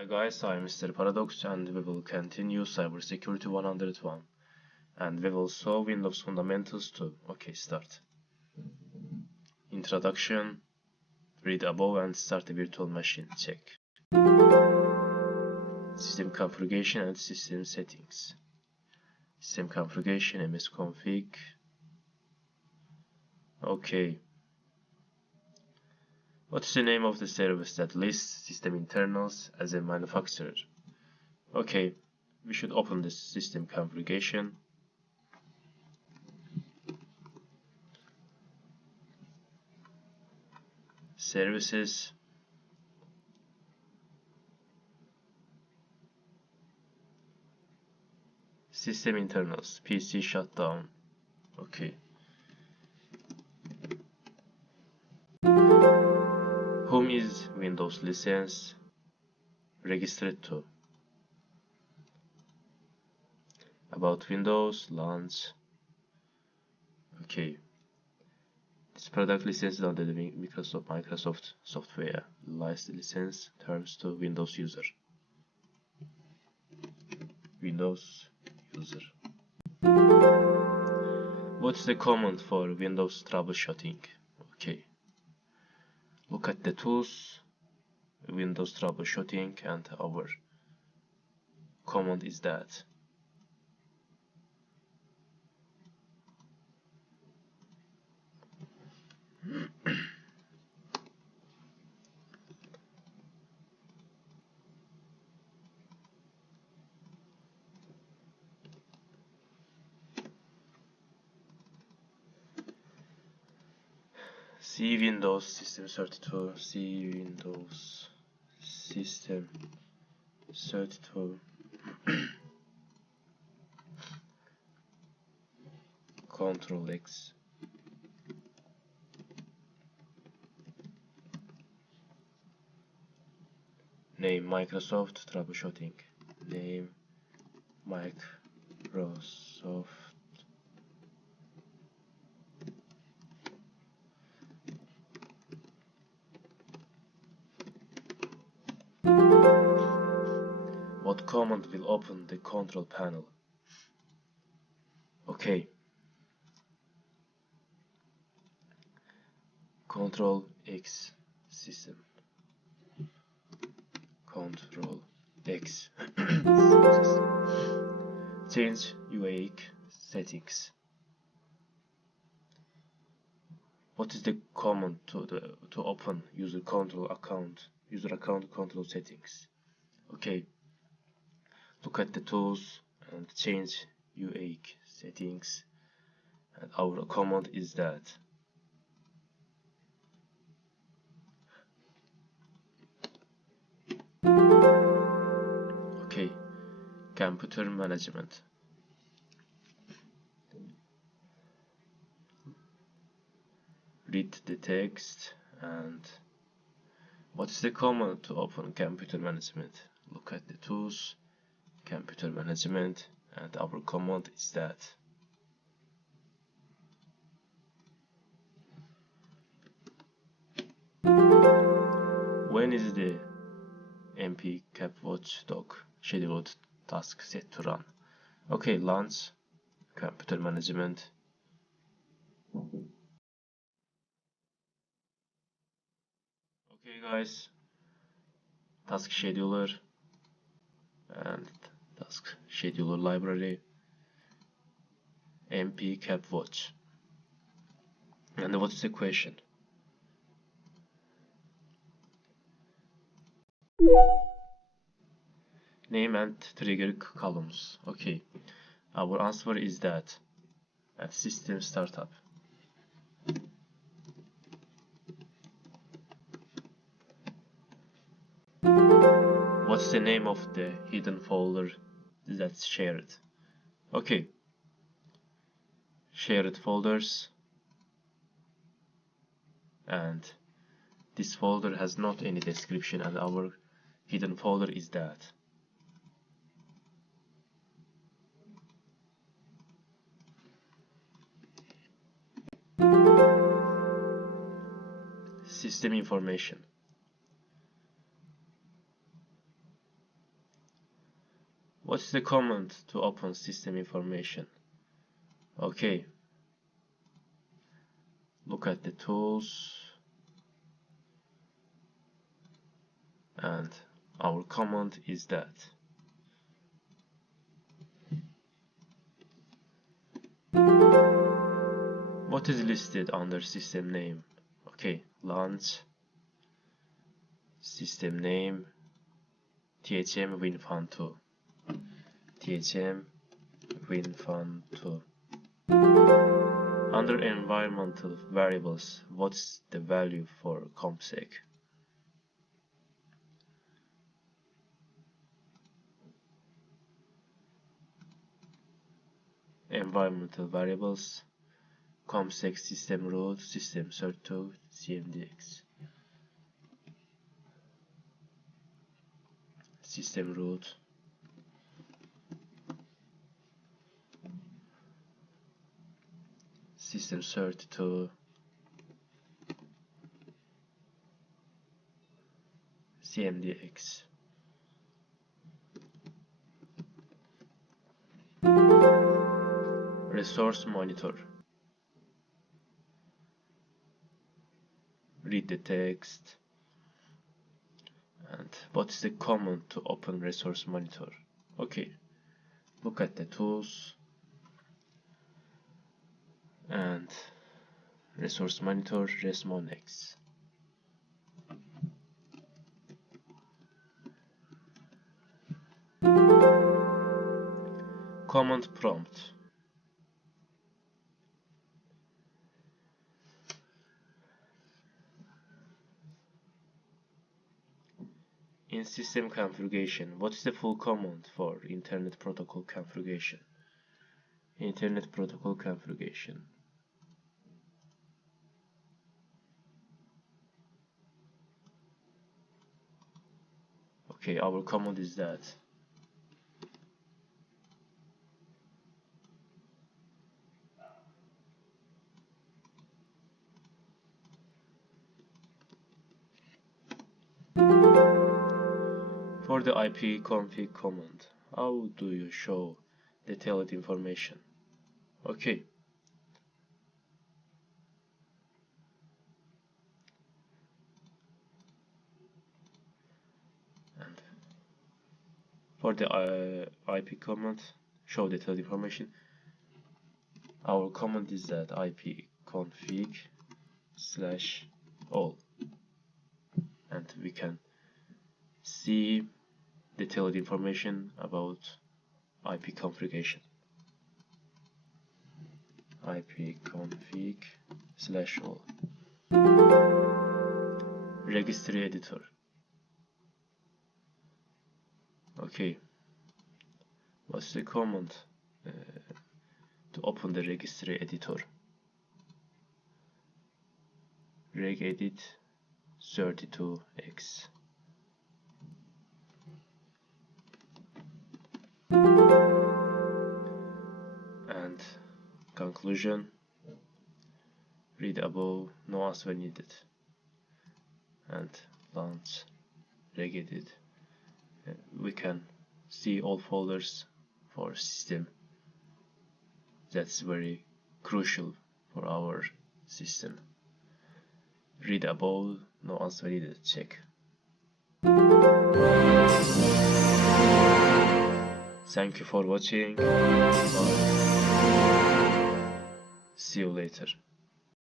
Hi guys, I'm Mr. Paradox and we will continue Cybersecurity 101 and we will solve Windows Fundamentals 2. Okay, start. Introduction, read above and start a virtual machine, check. System configuration and system settings. System configuration, msconfig. Okay. What is the name of the service that lists system internals as a manufacturer? Okay, we should open this system configuration. Services. System internals, PC shutdown. Okay. Whom is Windows license registered to? About Windows, launch. Okay. This product licensed under the Microsoft software license terms to Windows user. Windows user. What's the command for Windows troubleshooting? Okay. Look at the tools, Windows troubleshooting, and our command is that. C Windows System 32, C Windows System 32 Control X. Name Microsoft troubleshooting. Name Microsoft What command will open the control panel? Okay. Control X system. Control X. Change UAIC settings. What is the command to open user account control settings? Okay. Look at the tools and change UAIC settings, and our command is that. Okay, computer management. Read the text and what is the command to open computer management? Look at the tools, computer management, and our command is that. When is the MP CapWatchdog scheduled task set to run? Okay, launch, computer management. Okay guys, task scheduler and task scheduler library, MP CapWatch. And what is the question? Name and trigger columns. Okay, our answer is that system startup. What's the name of the hidden folder that's shared? Okay, shared folders, and this folder has not any description, and our hidden folder is that. System information. What is the command to open system information? Okay, look at the tools, and our command is that. What is listed under system name? Okay, launch, system name, THM WinFun2, THM WinFun2. Under environmental variables, what's the value for CompSec? Environmental variables, CompSec system root, system cert2, CMDX. System root, system cert2, CMDX. Resource monitor. Read the text. And what is the command to open resource monitor? Okay, look at the tools and resource monitor resmonx. Command prompt. In system configuration, what is the full command for Internet Protocol configuration? Internet Protocol configuration. Okay, our command is that. For the ipconfig command, how do you show detailed information? Okay. And for the IP command, show detailed information, our command is that ipconfig/all, and we can see detailed information about IP configuration. ipconfig/all. Registry editor. Okay, what's the command to open the registry editor? regedit 32x. And conclusion, read above, no answer needed, and launch regedit. We can see all folders for system. That's very crucial for our system. Read above, no answer needed, check. Thank you for watching. Bye. See you later.